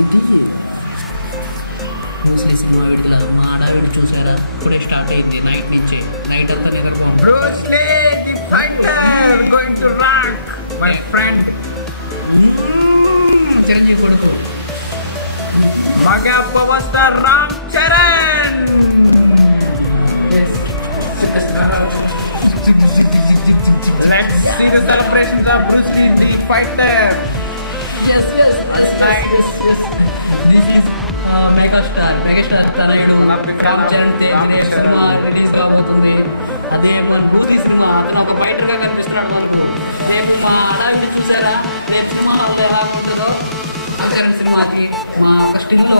ఇది Bruce Lee cinema విడుదల మా ఆడావిడి చూసారా? ఇప్పుడే స్టార్ట్ అయింది నైట్ నుంచి. నైట్ అంతా నిద్రపోవాలి. Bruce Lee the fighter going to rock my friend. Chiranjeevi కొడుకు mega power star Ram Charan. Let's see the celebrations of Bruce Lee the fighter. Yes, that's nice. This is megastar తనయుడు రామ్ చరణ్ తేజ్ సినిమా రిలీజ్ కాబోతుంది. అదే మన Bruce cinema అతను ఒక fighter గా కనిపిస్తున్నాడు మనకు. నేను మా అడావిని చూసారా? నేను సినిమా హాల్లో ఎలా ఉంటుందో రామ్ చరణ్ సినిమాకి మా ఒక స్టిల్లో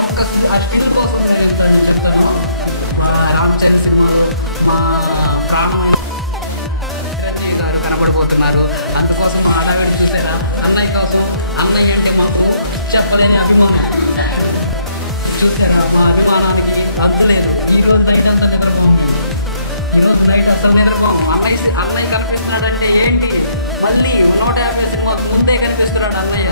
ఆ స్టిల్ కోసం నేను చెప్తాను. మా రామ్ చరణ్ సినిమాలో మా ప్రాణం చిరంజీవి గారు కనబడిపోతున్నారు. అందుకోసం మా అడావిని చూసారా? అన్నయ్య కోసం, అన్నయ్య అంటే మాకు చెప్పలేని అభిమానం. చూసారా? మా అభిమానానికి అద్దు లేదు. ఈరోజు నైట్ అంతా నిద్రపోతుంది. ఈరోజు నైట్ అసలు నిద్రపోము. అన్నయ్య కనిపిస్తున్నాడంటే ఏంటి? మళ్ళీ 150 సినిమాకు ముందే కనిపిస్తున్నాడు అన్నయ్య.